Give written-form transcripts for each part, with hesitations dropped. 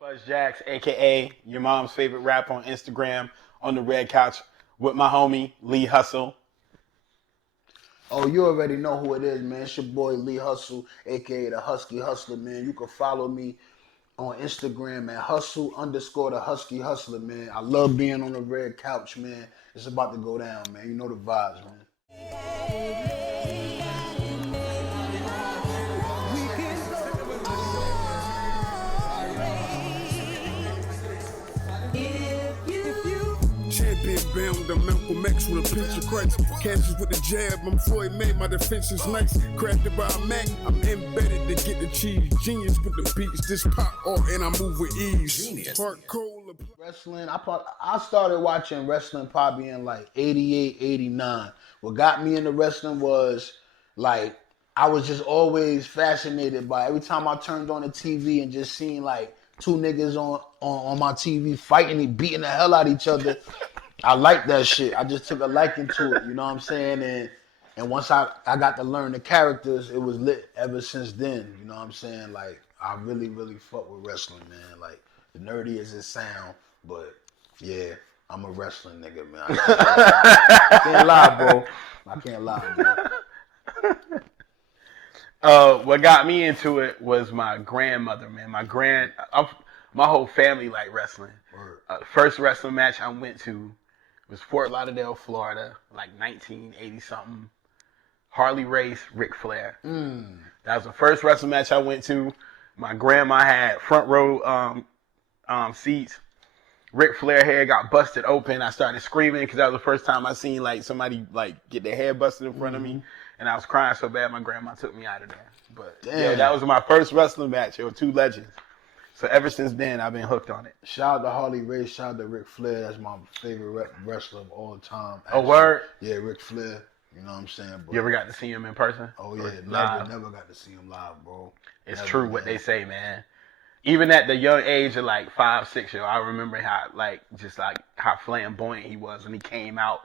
Fuzz Jax, aka your mom's favorite rapper on Instagram, on the red couch with my homie Lee Hustle. Oh, you already know who it is, man. It's your boy Lee Hustle, aka the Husky Hustler, man. You can follow me on Instagram at hustle underscore the Husky Hustler, man. I love being on the red couch, man. It's about to go down, man. You know the vibes, man. Champion bound to Malcolm X with a pinch of Christ. Catches with the jab, I'm Floyd May, my defense is nice. Crafted by a Mac, I'm embedded to get the cheese. Genius with the beats, this pop art and I move with ease. Genius. Heart cold. Wrestling, I started watching wrestling probably in like 88, 89. What got me into wrestling was like, I was just always fascinated by every time I turned on the TV and just seeing like two niggas on my TV fighting and beating the hell out of each other. I liked that shit. I just took a liking to it, you know what I'm saying? And once I got to learn the characters, it was lit ever since then, you know what I'm saying? Like, I really, really fuck with wrestling, man. Like, the nerdy as it sound, but yeah, I'm a wrestling nigga, man. I can't lie, bro. I can't lie, bro. What got me into it was my grandmother, man. My whole family like wrestling. First wrestling match I went to was Fort Lauderdale, Florida, like 1980 something. Harley race, Ric Flair. That was the first wrestling match I went to. My grandma had front row seats. Ric Flair hair got busted open. I started screaming because that was the first time I seen like somebody like get their hair busted in front of me, and I was crying so bad my grandma took me out of there. But yeah, that was my first wrestling match. There were two legends. So ever since then, I've been hooked on it. Shout out to Harley Race. Shout out to Ric Flair. That's my favorite wrestler of all time. Actually. Oh, word? Yeah, Ric Flair. You know what I'm saying? But, you ever got to see him in person? Oh, yeah. Never got to see him live, bro. It's true what they say, man. Even at the young age of like 5, 6 years, I remember how flamboyant he was when he came out.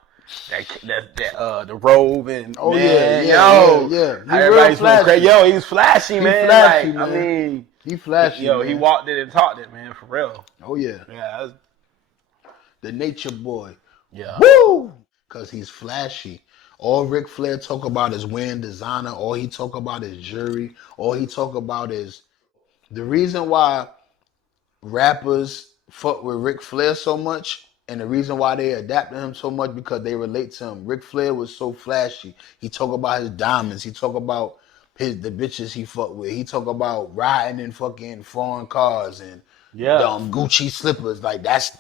The robe and yeah. Everybody's crazy. Yo, he was flashy, man. Flashy, man. I mean, he flashy. He walked it and talked it, man, for real. Oh yeah, yeah. The nature boy. Yeah. Woo! Cause he's flashy. All Ric Flair talk about is wearing designer. All he talk about is jewelry. All he talk about is the reason why rappers fuck with Ric Flair so much. And the reason why they adapt to him so much because they relate to him. Ric Flair was so flashy. He talk about his diamonds. He talk about the bitches he fuck with. He talk about riding in fucking foreign cars and Gucci slippers. Like that's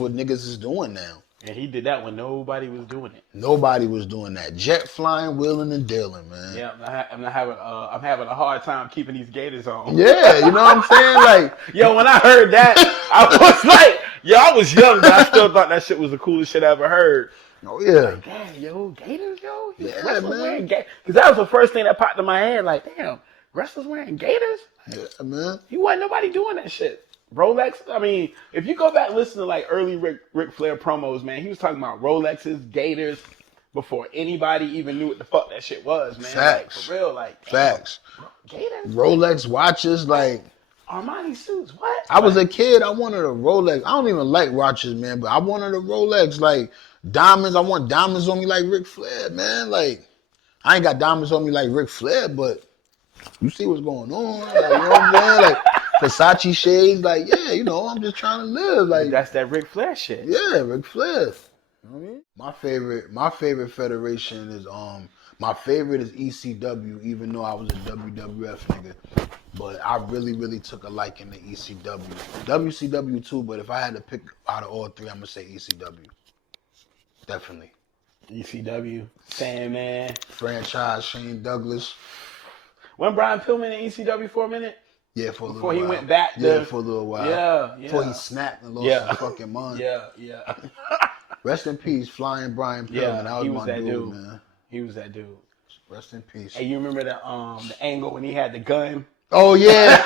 what niggas is doing now. And he did that when nobody was doing it. Nobody was doing that. Jet flying, wheeling and dealing, man. Yeah, I'm having a hard time keeping these gators on. Yeah, you know what I'm saying? Like, yo, when I heard that, I was like, I was young, but I still thought that shit was the coolest shit I ever heard. Oh yeah. Like, damn, yo, gators, yo. Yeah, man. Because that was the first thing that popped in my head. Like, damn, wrestlers wearing gators? Yeah, man. He wasn't nobody doing that shit. Rolex, I mean, if you go back and listen to like early Ric Flair promos, man, he was talking about Rolexes, gators, before anybody even knew what the fuck that shit was, man. Facts. Like, for real, like. Facts. Gators? Rolex watches, like. Armani suits, what? I was a kid, I wanted a Rolex. I don't even like watches, man, but I wanted a Rolex. Like, diamonds, I want diamonds on me like Ric Flair, man. Like, I ain't got diamonds on me like Ric Flair, but you see what's going on. Like, you know what I'm saying? Like, Versace shades, like, yeah, you know, I'm just trying to live. Like, that's that Ric Flair shit. Yeah, Ric Flair. You know what I mean? My favorite federation is my favorite is ECW, even though I was a WWF nigga. But I really, really took a liking to ECW. WCW too, but if I had to pick out of all three, I'm gonna say ECW. Definitely. ECW, Sandman, franchise, Shane Douglas. Wasn't Brian Pillman in ECW for a minute? Yeah, for a little before while. he went back. For a little while. Yeah. Before he snapped and lost his fucking mind. Yeah. Rest in peace, Flying Brian Pillman. Yeah, that was my dude, man. He was that dude. Rest in peace. Hey, you remember the angle when he had the gun? Oh yeah.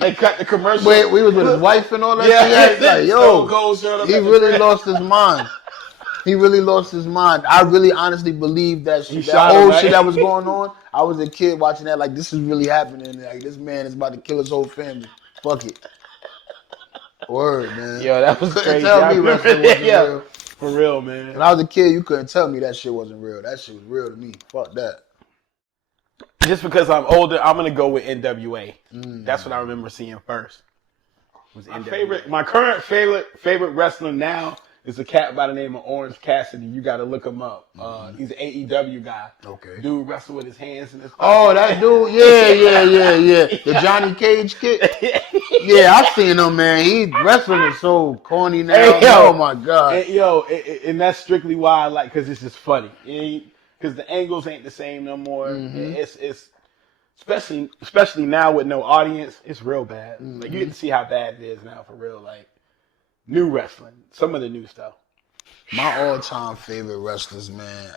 They cut the commercial. Wait, we was with his wife and all that shit. Like, yo, he really lost his mind. He really lost his mind. I really honestly believe that shit. That whole shit that was going on. I was a kid watching that like this is really happening. Like this man is about to kill his whole family. Fuck it. Word, man. Yo, that was Couldn't crazy. tell I me remember wrestling that. wasn't real. For real, man. When I was a kid, you couldn't tell me that shit wasn't real. That shit was real to me. Fuck that. Just because I'm older, I'm gonna go with NWA. That's what I remember seeing first. Was my current favorite wrestler now is a cat by the name of Orange Cassidy. You got to look him up. He's an AEW guy. Okay. Dude wrestle with his hands in his pocket. Oh, that dude. Yeah. The Johnny Cage kid. Yeah, I've seen him, man. He wrestling is so corny now. Hey, yo. Oh my god. And that's strictly why I like, because it's just funny. Because the angles ain't the same no more. It's especially now with no audience, it's real bad. Like, you get to see how bad it is now for real. Like, new wrestling, some of the new stuff. My all-time favorite wrestlers, man.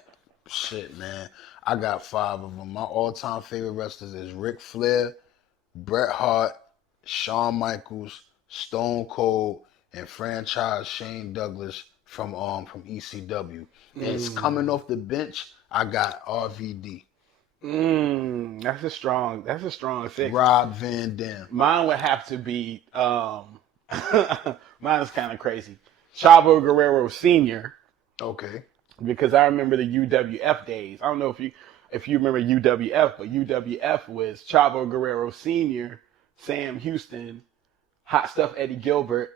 Shit, man. I got 5 of them. My all-time favorite wrestlers is Ric Flair, Bret Hart, Shawn Michaels, Stone Cold, and franchise Shane Douglas from ECW. And it's coming off the bench. I got RVD. That's a strong 6. Rob Van Dam. Mine would have to be mine is kind of crazy. Chavo Guerrero Sr. Okay. Because I remember the UWF days. I don't know if you remember UWF, but UWF was Chavo Guerrero Sr., Sam Houston, Hot Stuff Eddie Gilbert.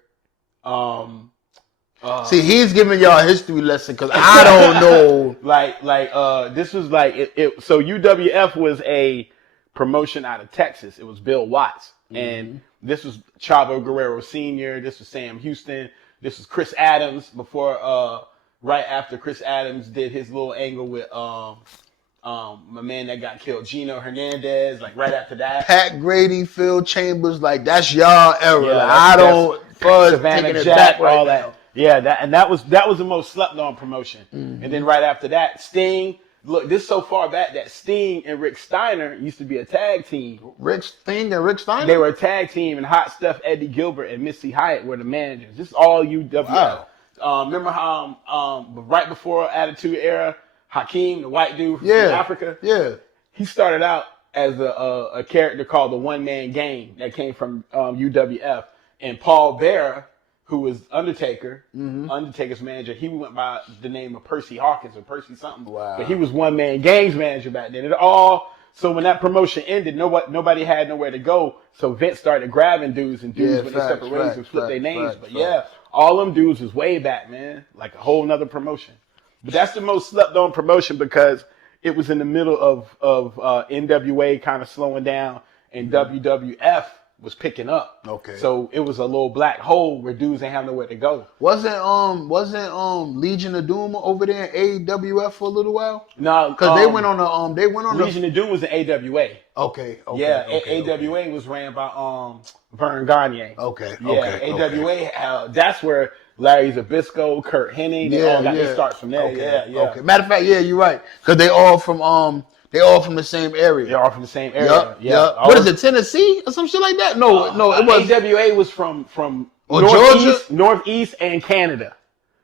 See, he's giving y'all a history lesson because I don't know. This was like it. So UWF was a promotion out of Texas. It was Bill Watts, and this was Chavo Guerrero Sr. This was Sam Houston. This was Chris Adams before, right after Chris Adams did his little angle with my man that got killed, Gino Hernandez. Like right after that, Pat Grady, Phil Chambers, like that's y'all era. Yeah, like, I don't Savannah taking it Jack, back right all now. that. Yeah, that was the most slept on promotion. And then right after that, Sting. Look, this is so far back that Sting and Rick Steiner used to be a tag team. Rick Sting and Rick Steiner? They were a tag team, and Hot Stuff Eddie Gilbert and Missy Hyatt were the managers. This is all UWF. Wow. Remember how right before Attitude Era, Hakeem, the white dude from Africa? Yeah. He started out as a character called the One Man Gang that came from UWF. And Paul Bearer, who was Undertaker's manager, he went by the name of Percy Hawkins or Percy something. Wow. But he was One Man Gang's manager back then. So when that promotion ended, nobody had nowhere to go. So Vince started grabbing dudes when they stepped rings and flipped their names. All them dudes was way back, man. Like a whole nother promotion. But that's the most slept on promotion because it was in the middle of NWA kind of slowing down and WWF was picking up. Okay. So it was a little black hole where dudes ain't have nowhere to go. Wasn't Legion of Doom over there in AWF for a little while? No, because they went on Legion of Doom was in AWA. Okay. AWA was ran by Vern Gagne. AWA. That's where Larry Zbyszko, Kurt Hennig, they all got their starts from there. Okay. Matter of fact, you're right. Because they all from the same area. They're all from the same area. Yep. What is it, Tennessee or some shit like that? No, it was AWA was from Georgia, Northeast, and Canada.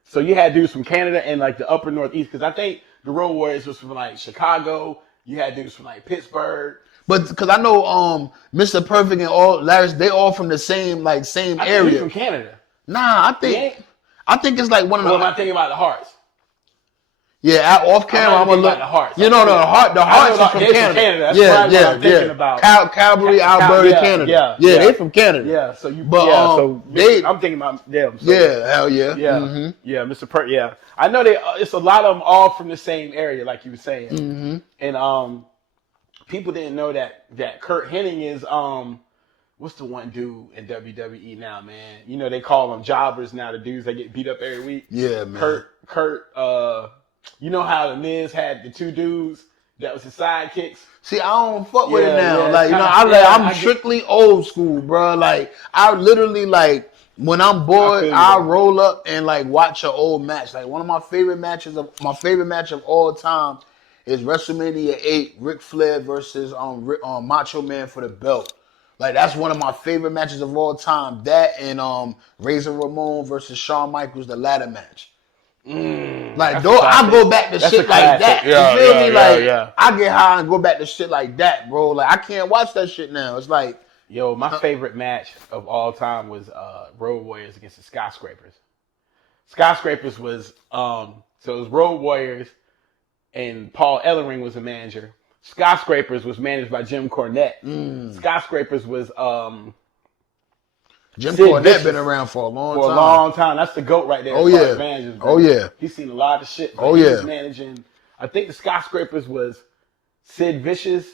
So you had dudes from Canada and like the upper Northeast. Because I think the Road Warriors was from like Chicago. You had dudes from like Pittsburgh. But because I know Mr. Perfect and all Larry, they all from the same area. He's from Canada. Nah, I think it's like one of the. What am I thinking about the Hearts? Yeah, off camera, I'm gonna look. The Hearts. The Hearts is from Canada. That's what I'm thinking about. Calgary, Alberta, Canada. Yeah, they from Canada. Yeah, so I'm thinking about them. So, hell yeah. Yeah, yeah, Mr. Pert. Yeah, I know it's a lot of them all from the same area, like you were saying. And people didn't know that Kurt Hennig is what's the one dude in WWE now, man? You know they call them jobbers now, the dudes that get beat up every week. Yeah, man. Kurt. You know how the Miz had the 2 dudes that was his sidekicks? See, I don't fuck with it now. I'm strictly old school, bro. Like, I literally, like, when I'm bored, I roll up and, like, watch an old match. Like, one of my favorite match of all time is WrestleMania 8, Ric Flair versus Macho Man for the belt. Like, that's one of my favorite matches of all time. That and Razor Ramon versus Shawn Michaels, the ladder match. I go back to shit like that. You feel me? I get high and go back to shit like that, bro. Like, I can't watch that shit now. It's like Yo, my favorite match of all time was Road Warriors against the Skyscrapers. Skyscrapers was so it was Road Warriors and Paul Ellering was the manager. Skyscrapers was managed by Jim Cornette. Skyscrapers was Jim Sid Cornette Vicious been around for a long for time. a long time. That's the GOAT right there. Oh, as far yeah. as managers, Oh, bro. yeah. He's seen a lot of shit. Oh, He yeah. was managing. I think the Skyscrapers was Sid Vicious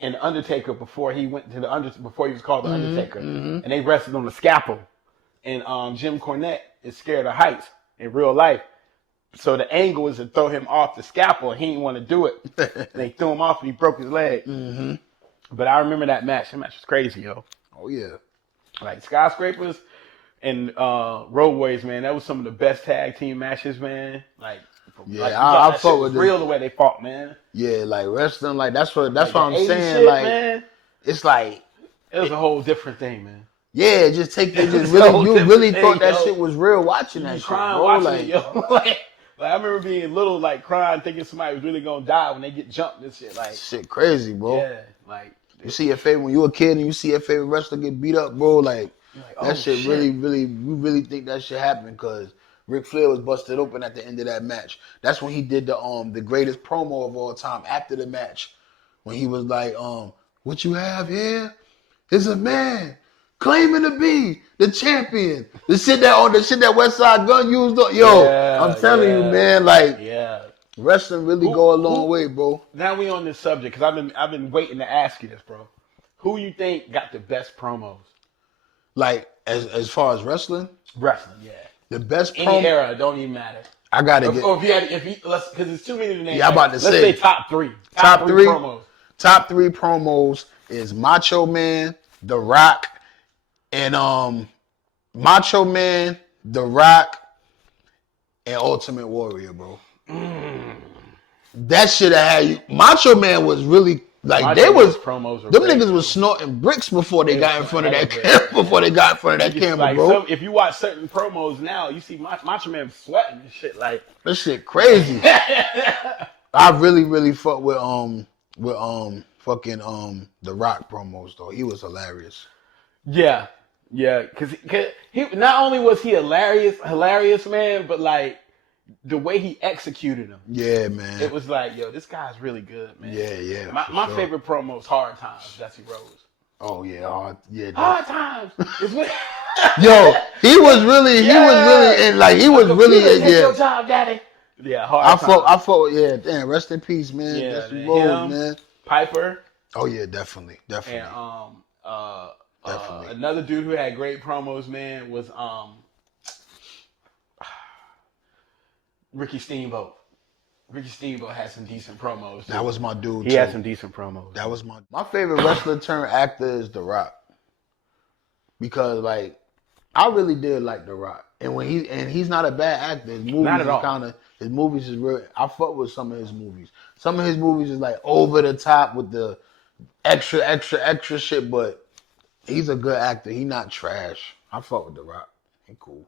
and the Undertaker before he went to before he was called the Undertaker, and they wrestled on the scalpel. And Jim Cornette is scared of heights in real life, so the angle was to throw him off the scalpel, and he didn't want to do it. And they threw him off, and he broke his leg. But I remember that match. That match was crazy, yo. Oh yeah. Like Skyscrapers and Road Warriors, man. That was some of the best tag team matches, man. Like, Yeah, like, I that fuck shit with was real the way they fought, man. Yeah, like wrestling, like that's what Like, I'm the 80s saying. shit, Like man, it's like it was a whole different thing, man. yeah, just take it. Just It's a really, whole you different really thing, thought that yo. shit was real watching that You shit, crying bro. watching Like, it, yo. like I remember being little, like crying, thinking somebody was really gonna die when they get jumped and shit. Like, shit crazy, bro. yeah, like You see your favorite when you a kid and you see your favorite wrestler get beat up, bro. Like oh, that shit, shit. really, you really think that shit happened because Ric Flair was busted open at the end of that match. That's when he did the greatest promo of all time after the match, when he was like, what you have here is a man claiming to be the champion. The shit that West Side Gun used on. Yo, Yeah, I'm telling you, yeah. man, like yeah. wrestling really go a long way, bro. Now we on this subject because I've been waiting to ask you this, bro. Who you think got the best promos? Like as far as wrestling, Yeah. the best Any promo. era, it don't even matter. I gotta get Or if you let's because it's too many to name. Yeah, I'm about to let's say. top three. Top three? promos. top 3 promos is Macho Man, The Rock, and Macho Man, The Rock, and Ultimate Warrior, bro. That shit I had you. Macho Man was really like Macho they was Man's promos were them great, niggas bro. was snorting bricks before they got in was front of that hella camera. bricks, Before they got in front of that camera, Like bro. if you watch certain promos now, you see Macho Man sweating and shit. Like That shit crazy. I really fuck with fucking The Rock promos though. He was hilarious. yeah, because he not only was he hilarious man, but like the way he executed them. Yeah, man. It was like, yo, this guy's really good, man. Yeah. My for sure. favorite promo is Hard Times, Jesse Rose. Oh yeah, yeah. Hard Times. Is when Yo, he was really, and like he was really, Take yeah. your job, daddy. Yeah, Hard Times. I fought, yeah. Damn, rest in peace, man. Yeah, Jesse man. Rose, Him, man. Piper. Oh yeah, definitely. And Definitely. another dude who had great promos, man, was Ricky Steamboat. Ricky Steamboat had some decent promos. That was my dude. He too. had some decent promos. That was my favorite wrestler turned actor is The Rock, because like I really did like The Rock, and he's not a bad actor. His movies Not at all. His movies is real. I fuck with some of his movies. Some of his movies is like over the top with the extra shit, but he's a good actor. He not trash. I fuck with The Rock. He cool.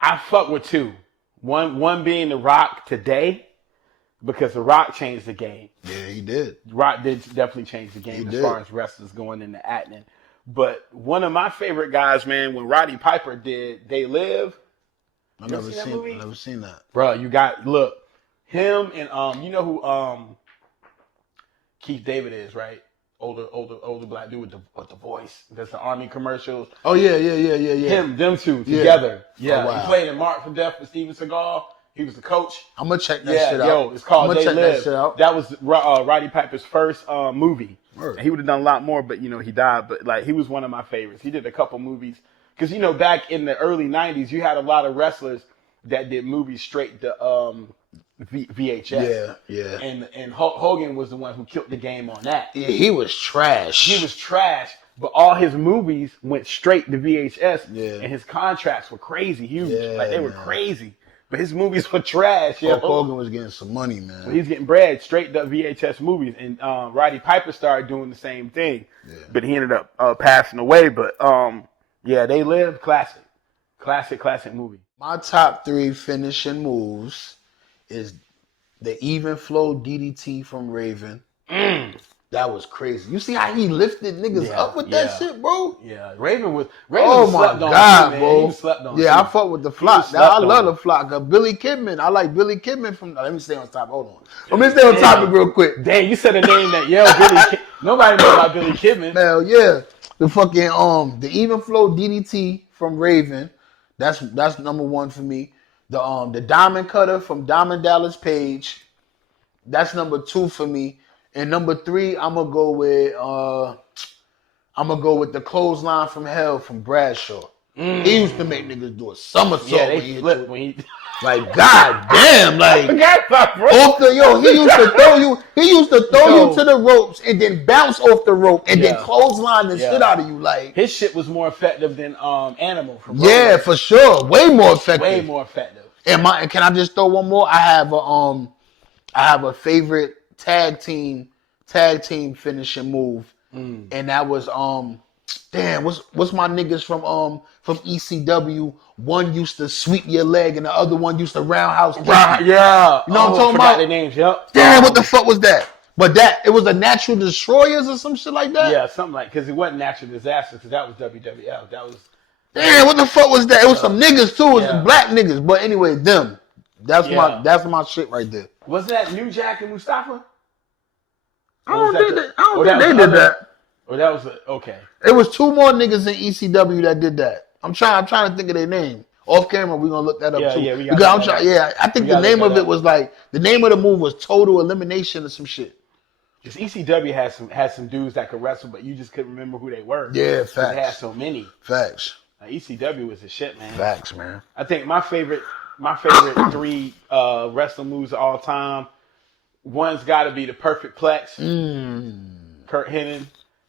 I fuck with two. One being The Rock today, because The Rock changed the game. Yeah, he did. The Rock did definitely change the game He as did. far as wrestlers going into acting. But one of my favorite guys, man, when Roddy Piper did They Live, I You ever never seen that seen. movie? I never seen that. bro, you got look him and you know who Keith David is, right? Older black dude with the voice. That's the Army commercials. Oh yeah. Them two Yeah. together. Yeah, Oh, wow. he played in Mark for Death with Steven Seagal. He was the coach. I'm gonna check that shit out. Yo, it's called I'm gonna They check Live. that shit out. That was Roddy Piper's first movie. Word. He would have done a lot more, but he died. But like, he was one of my favorites. He did a couple movies because back in the early '90s, you had a lot of wrestlers that did movies straight to VHS. Yeah. And Hulk Hogan was the one who killed the game on that. Yeah, he was trash. He was trash, but all his movies went straight to VHS. Yeah. And his contracts were crazy huge. Yeah, Like, they were man. crazy. But his movies were trash, yo. Hulk Hogan was getting some money, man. So he's getting bread straight to VHS movies. And Roddy Piper started doing the same thing. Yeah. But he ended up passing away. But They Live, classic. Classic movie. My top 3 finishing moves is the even flow DDT from Raven. That was crazy. You see how he lifted niggas up with that shit, bro? Yeah, Raven was oh my slept on God, too, man. bro. He was slept on yeah, too. I fuck with the flock. Now, I love the flock. Billy Kidman. I like Billy Kidman from. Let me stay on top. Hold on. Let me stay on topic real quick. Dang, you said a name that Billy. Nobody knows about Billy Kidman. Hell yeah, the fucking the even flow DDT from Raven. That's number one for me. The Diamond Cutter from Diamond Dallas Page. That's number 2 for me. And number 3, I'm gonna go with the clothesline from hell from Bradshaw. He used to make niggas do a somersault. Yeah, they flip when he like god damn, like off the he used to throw you. He used to throw you to the ropes and then bounce off the rope and then clothesline the shit out of you. Like his shit was more effective than Animal from Roman. For sure, way more effective. And can I just throw one more? I have a favorite tag team finishing move, and that was what's my niggas from ECW? One used to sweep your leg, and the other one used to roundhouse kick. Yeah, you know what I'm talking about? Their names. Yep. Damn, what the fuck was that? But it was a Natural Destroyers or some shit like that. Yeah, something like because it wasn't Natural Disasters because that was WWF. That was. Damn, what the fuck was that? It was some niggas too. It was some black niggas. But anyway, them. That's my shit right there. Wasn't that New Jack and Mustafa? I don't think they did that. Or that was okay. It was 2 more niggas in ECW that did that. I'm trying to think of their name. Off camera, we're gonna look that up too. Yeah, I think the name of it was like the name of the move was Total Elimination or some shit. Just ECW had some dudes that could wrestle, but you just couldn't remember who they were. Yeah, facts. They had so many. Facts. ECW was the shit, man. Facts, man. I think my favorite 3 wrestling moves of all time. One's got to be the Perfect Plex. Kurt Hennig.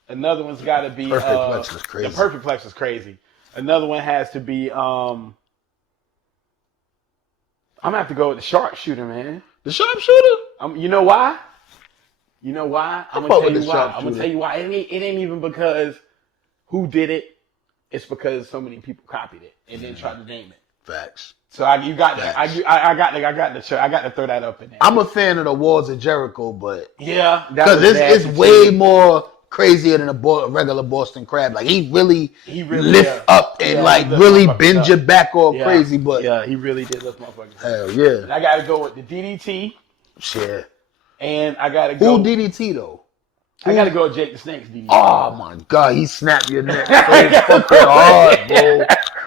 Another one's got to be Perfect Plex is crazy. The Perfect Plex is crazy. Another one has to be I'm gonna have to go with the Sharpshooter, man. The Sharpshooter? You know why? I'm gonna tell you why. I'm gonna tell you why. It ain't even because who did it. It's because so many people copied it and then tried to name it. Facts. So I got to throw that up in there. I'm a fan of the Walls of Jericho, but because it's way more crazier than a regular Boston Crab. Like he really lift up and really bend your back all crazy. But he really did lift motherfuckers. Hell yeah. And I got to go with the DDT. Shit. And I got to go. Who DDT though? I got to go with Jake the Snake's DDT. Oh my God, he snapped your neck so fucking hard, bro.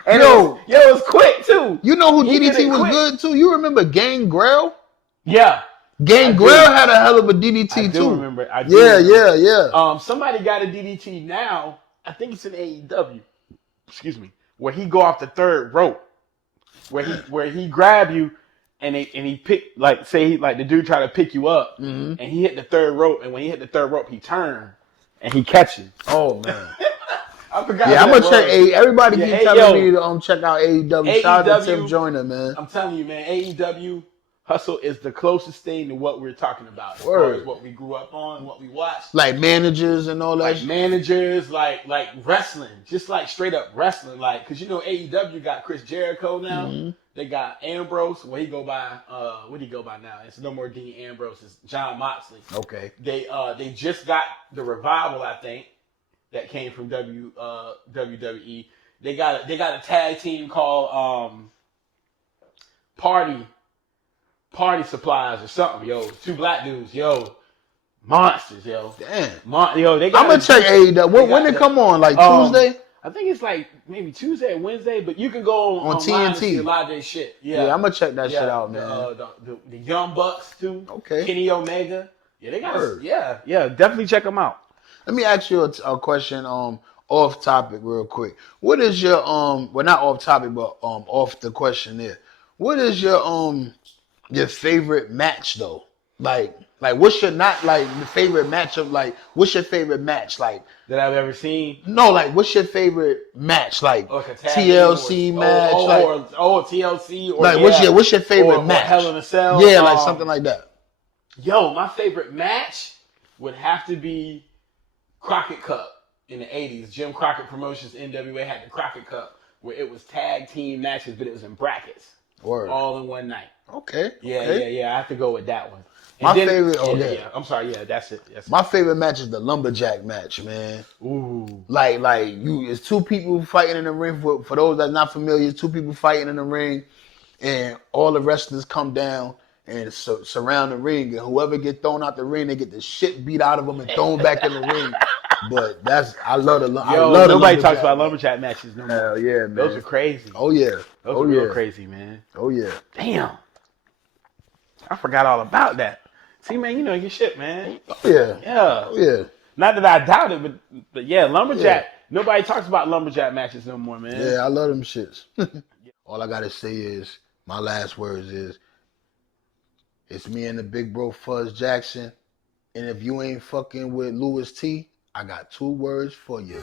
And it was quick too. You know who DDT was good too? You remember Gangrel? Yeah. Gangrel had a hell of a DDT too. Remember. Yeah. Somebody got a DDT now. I think it's in AEW. Excuse me. Where he go off the 3rd rope. Where he grab you and he pick the dude try to pick you up and he hit the 3rd rope, and when he hit the 3rd rope he turned and he catch you. Oh man. I forgot. Yeah, I'm gonna check. Everybody keep telling me to check out AEW. Shout out to Tim Joyner, man. I'm telling you, man. AEW Hustle is the closest thing to what we're talking about. As Word. far as what we grew up on, what we watched. Like managers and all that. Like managers, like wrestling, just like straight up wrestling. Like, cause AEW got Chris Jericho now. Mm-hmm. They got Ambrose. What he go by? What do he go by now? It's no more Dean Ambrose. It's John Moxley. Okay. They just got the Revival, I think. That came from WWE. They got a tag team called Party Supplies or something. 2 black dudes. Monsters. Damn. They got. I'm gonna check AEW. When they come on? Like Tuesday? I think it's like maybe Tuesday or Wednesday, but you can go on TNT. And see a lot of their shit. Yeah, I'm gonna check that shit out, man. The Young Bucks too. Okay. Kenny Omega. Yeah, they got. Yeah. Definitely check them out. Let me ask you a question off topic real quick. What is your well, not off topic, but off the question there. What is your favorite match though? Like what's your favorite match of what's your favorite match like that I've ever seen? No, what's your favorite match like a TLC match TLC or what's your favorite match? Or Hell in a Cell? Yeah, something like that. My favorite match would have to be Crockett Cup in the 80s. Jim Crockett Promotions, NWA had the Crockett Cup where it was tag team matches, but it was in brackets. Word. All in one night. Okay. Yeah. I have to go with that one. My favorite. Yeah. I'm sorry. Yeah, that's it. My favorite match is the lumberjack match, man. Ooh. Like it's two people fighting in the ring. For those that's not familiar, two people fighting in the ring, and all the wrestlers come down and surround the ring, and whoever get thrown out the ring, they get the shit beat out of them and thrown back in the ring. But I love the nobody talks about lumberjack matches no more. Hell yeah, man. Those are crazy. Oh yeah. Those are real crazy, man. Oh yeah. Damn. I forgot all about that. See, man, you know your shit, man. Oh yeah. Yeah. Oh yeah. Not that I doubt it, but yeah, lumberjack. Yeah. Nobody talks about lumberjack matches no more, man. Yeah, I love them shits. All I gotta say is, my last words is, it's me and the big bro Fuzz Jackson. And if you ain't fucking with Louis T, I got 2 words for you.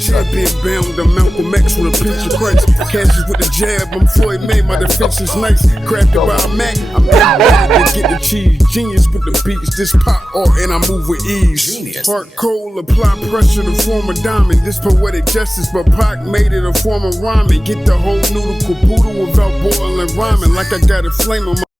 Champion bound to Malcolm X with a pinch of Christ. Catches with the jab, I'm Floyd May, my defense is nice. Crafted by a Mac, I'm embedded to get the cheese. Genius with the beats, this pop art and I move with ease. Genius. Heart cold, apply pressure to form a diamond. This poetic justice, but Pac made it a form of rhyming. Get the whole noodle caboodle without boiling rhyming. Like I got a flame on my